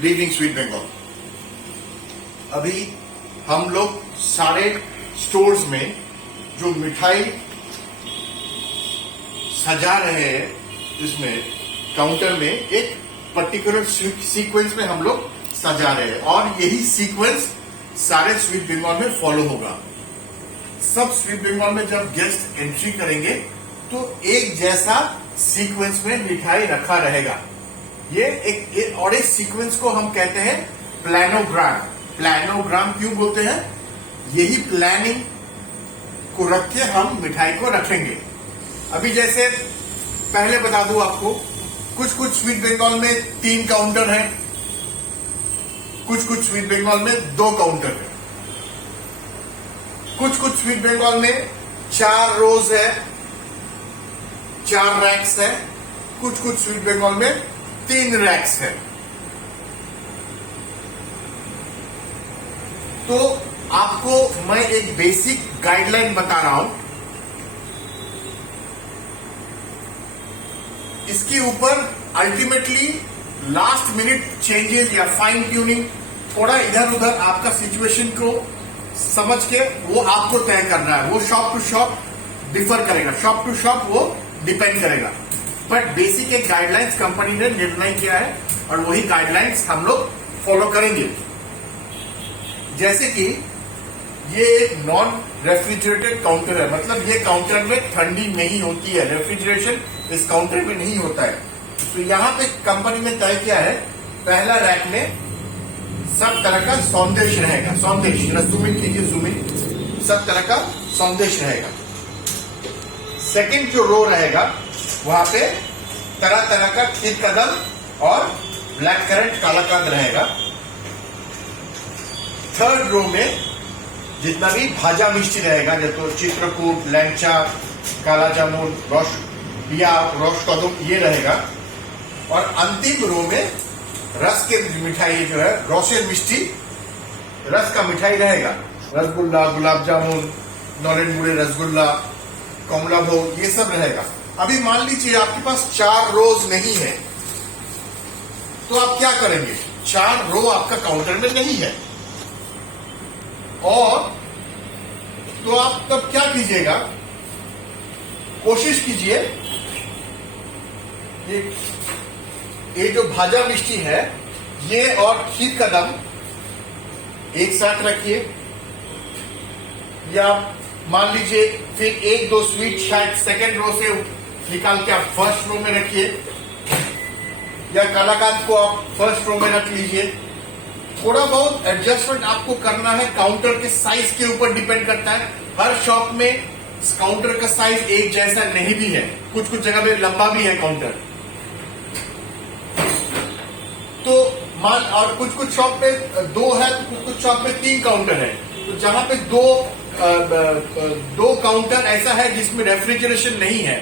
Good evening sweet Bengal. अभी हम लोग सारे स्टोर्स में जो मिठाई सजा रहे हैं, इसमें काउंटर में एक पर्टिकुलर सीक्वेंस में हम लोग सजा रहे हैं और यही सीक्वेंस सारे स्वीट बंगाल में फॉलो होगा। सब स्वीट बंगाल में जब गेस्ट एंट्री करेंगे तो एक जैसा सीक्वेंस में मिठाई रखा रहेगा। ये एक और इस सीक्वेंस को हम कहते हैं प्लानोग्राम। प्लानोग्राम क्यों बोलते हैं? यही प्लानिंग को रख के हम मिठाई को रखेंगे। अभी जैसे पहले बता दूं आपको, कुछ कुछ स्वीट बंगाल में 3 काउंटर है, कुछ कुछ स्वीट बंगाल में 2 काउंटर है, कुछ कुछ स्वीट बंगाल में 4 रोज है, 4 रैक्स है, कुछ कुछ स्वीट बंगाल में 3 रैक्स है। तो आपको मैं एक बेसिक गाइडलाइन बता रहा हूं, इसके ऊपर अल्टीमेटली लास्ट मिनट चेंजेस या फाइन ट्यूनिंग, थोड़ा इधर उधर आपका सिचुएशन को समझ के वो आपको तय करना है। वो शॉप टू शॉप डिफर करेगा, शॉप टू शॉप वो डिपेंड करेगा। बट बेसिक एक गाइडलाइंस कंपनी ने निर्णय किया है और वही गाइडलाइंस हम लोग फॉलो करेंगे। जैसे कि ये एक नॉन रेफ्रिजरेटेड काउंटर है, मतलब ये काउंटर में ठंडी नहीं होती है, रेफ्रिजरेशन इस काउंटर में नहीं होता है। तो यहाँ पे कंपनी ने तय किया है, पहला रैक में सब तरह का सौंदेश रहेगा। सौंदेश जूम इन कीजिए, जूम इन, सब तरह का सौंदेश रहेगा। सेकंड जो रो रहेगा वहां पे तरह तरह का खीर कदम और ब्लैक करंट कालाकंद रहेगा। थर्ड रो में जितना भी भाजा मिष्टी रहेगा, जैसे चित्रकूट, लैंचा, काला जामुन, रस कदम, ये रहेगा। और अंतिम रो में रस के मिठाई जो है, रसे मिष्टी, रस का मिठाई रहेगा। रसगुल्ला, गुलाब जामुन, नौरेन मुड़े रसगुल्ला, कमला भोग, ये सब रहेगा। अभी मान लीजिए आपके पास 4 रोज नहीं है, तो आप क्या करेंगे? 4 रो आपका काउंटर में नहीं है, और तो आप तब क्या कीजिएगा? कोशिश कीजिए ये जो भाजा मिष्टी है, ये और खीर कदम एक साथ रखिए, या मान लीजिए फिर 1-2 स्वीट शायद सेकंड रो से निकाल के आप फर्स्ट रो में रखिए, या कलाकंद को आप फर्स्ट रो में रख लीजिए। थोड़ा बहुत एडजस्टमेंट आपको करना है, काउंटर के साइज के ऊपर डिपेंड करता है। हर शॉप में काउंटर का साइज एक जैसा नहीं भी है, कुछ कुछ जगह पे लंबा भी है काउंटर। तो मान, और कुछ कुछ शॉप पे 2 है, तो कुछ कुछ शॉप में 3 काउंटर है। तो जहां पे 2 काउंटर ऐसा है जिसमें रेफ्रिजरेशन नहीं है,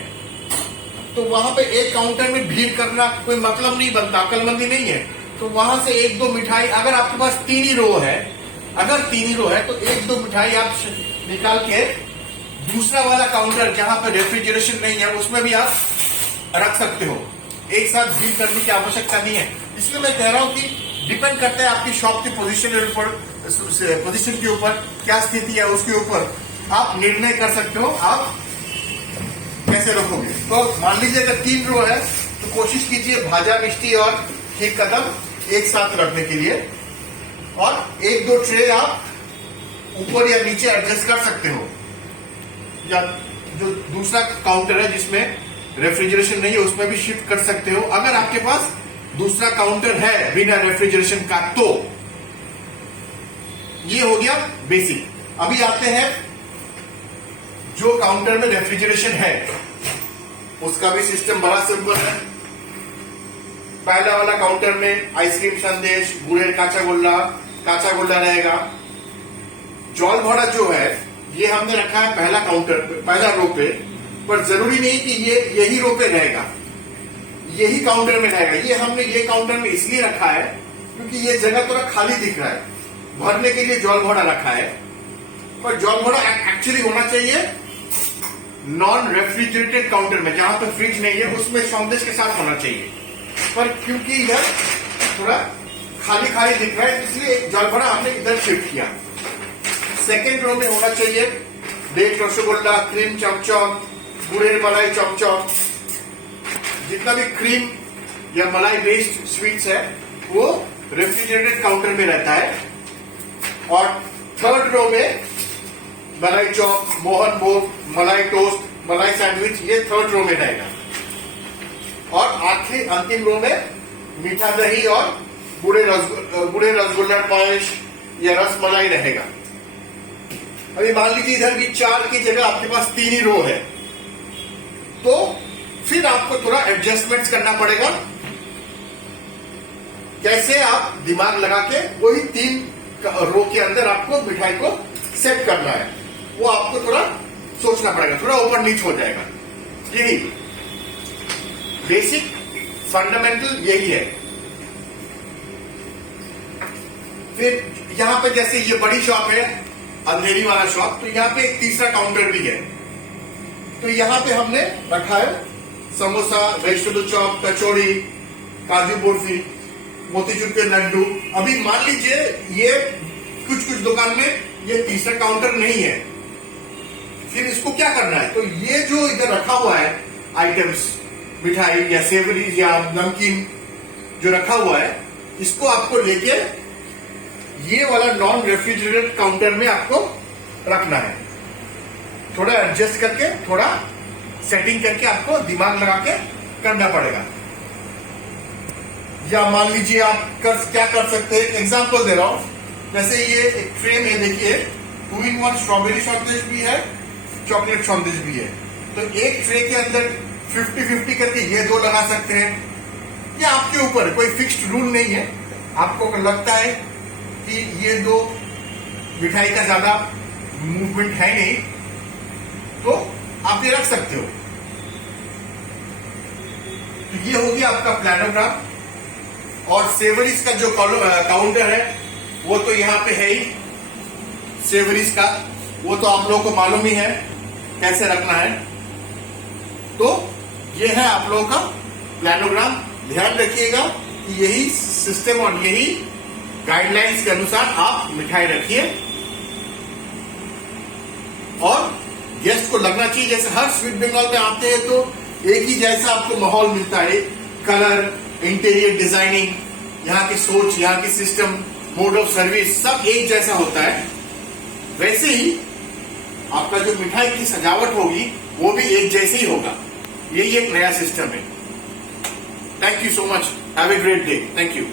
तो वहां पे एक काउंटर में भीड़ करना कोई मतलब नहीं बनता, अकलमंदी नहीं है। तो वहां से 1-2 मिठाई, अगर आपके पास 3 ही रो है, तो 1-2 मिठाई आप निकाल के दूसरा वाला काउंटर जहां पे रेफ्रिजरेशन नहीं है उसमें भी आप रख सकते हो। एक साथ भीड़ करने की आवश्यकता नहीं है। इसलिए मैं कह रहा हूं कि डिपेंड करता है आपकी शॉप की पोजीशन के ऊपर, क्या स्थिति है उसके ऊपर आप निर्णय कर सकते हो आप कैसे रखोगे। तो मान लीजिए अगर 3 रो है तो कोशिश कीजिए भाजा मिष्टी और खीर कदम एक साथ रखने के लिए, और 1-2 ट्रे आप ऊपर या नीचे एडजस्ट कर सकते हो, या जो दूसरा काउंटर है जिसमें रेफ्रिजरेशन नहीं है उसमें भी शिफ्ट कर सकते हो, अगर आपके पास दूसरा काउंटर है बिना रेफ्रिजरेशन का। तो ये हो गया बेसिक। अभी आते हैं जो काउंटर में रेफ्रिजरेशन है, उसका भी सिस्टम बड़ा सिंपल है। पहला वाला काउंटर में आइसक्रीम संदेश, गुड़ेर काचा गोल्ला रहेगा। जौल भरा जो है ये हमने रखा है पहला काउंटर पे, पहला रो पे, पर जरूरी नहीं कि ये यही रो पे रहेगा, यही काउंटर में रहेगा। ये हमने ये काउंटर में इसलिए रखा है क्योंकि ये जगह थोड़ा खाली दिख रहा है, भरने के लिए जौल भरा रखा है। पर जौल भरा एक्चुअली होना चाहिए नॉन रेफ्रिजरेटेड काउंटर में, जहां पर फ्रिज नहीं है, उसमें सौंदेश के साथ होना चाहिए। पर क्योंकि यह थोड़ा खाली खाली दिख रहा है, इसलिए एक जलभरा हमने इधर शिफ्ट किया। सेकेंड रो में होना चाहिए डेट रसगुल्ला, क्रीम चमचम, गुड़ेर मलाई चमचम, जितना भी क्रीम या मलाई बेस्ड स्वीट्स है वो रेफ्रिजरेटेड काउंटर में रहता है। और थर्ड रो में मलाई चौक, मोहन भोग, मलाई टोस्ट, मलाई सैंडविच, ये थर्ड रो में रहेगा। और आखिरी अंतिम रो में मीठा दही और बूढ़े रसगुल्ला पायस या रस मलाई रहेगा। अभी मान लीजिए इधर भी 4 की जगह आपके पास 3 ही रो है, तो फिर आपको थोड़ा एडजस्टमेंट्स करना पड़ेगा। कैसे आप दिमाग लगा के वही 3 रो के अंदर आपको मिठाई को सेट करना है, वो आपको थोड़ा सोचना पड़ेगा, थोड़ा ऊपर नीच हो जाएगा। यही बेसिक फंडामेंटल यही है। फिर यहां पे जैसे ये बड़ी शॉप है, अंधेरी वाला शॉप, तो यहाँ पे एक तीसरा काउंटर भी है। तो यहाँ पे हमने रखा है समोसा, वेजिटेबल चॉप, कचौड़ी, काजू बर्फी, मोतीचूर के लड्डू। अभी मान लीजिए ये कुछ दुकान में ये तीसरा काउंटर नहीं है, फिर इसको क्या करना है? तो ये जो इधर रखा हुआ है आइटम्स, मिठाई या सेवरीज या नमकीन जो रखा हुआ है, इसको आपको लेके ये वाला नॉन रेफ्रिजरेटेड काउंटर में आपको रखना है। थोड़ा एडजस्ट करके, थोड़ा सेटिंग करके आपको दिमाग लगा के करना पड़ेगा। या मान लीजिए आप क्या कर सकते हैं, एग्जांपल दे रहा हूं। जैसे ये एक ट्रे में देखिए 2-in-1 स्ट्रॉबेरी संदेश भी है, चॉकलेट संदेश भी है। तो एक ट्रे के अंदर 50-50 करके ये 2 लगा सकते हैं। ये आपके ऊपर, कोई फिक्स्ड रूल नहीं है। आपको लगता है कि ये 2 मिठाई का ज्यादा मूवमेंट है नहीं, तो आप ये रख सकते हो। तो ये हो गया आपका प्लानोग्राम। और सेवरीज का जो काउंटर है वो तो यहाँ पे है ही, सेवरीज का वो तो आप लोगों को मालूम ही है कैसे रखना है। तो ये है आप लोगों का प्लानोग्राम। ध्यान रखिएगा कि यही सिस्टम और यही गाइडलाइंस के अनुसार आप मिठाई रखिए। और गेस्ट को लगना चाहिए जैसे हर स्वीट बंगाल में आते हैं तो एक ही जैसा आपको माहौल मिलता है। कलर, इंटीरियर डिजाइनिंग, यहाँ की सोच, यहाँ की सिस्टम, मोड ऑफ सर्विस सब एक जैसा होता है। वैसे ही आपका जो मिठाई की सजावट होगी वो भी एक जैसे ही होगा। यही एक नया सिस्टम है। Thank you so much. Have a great day. Thank you.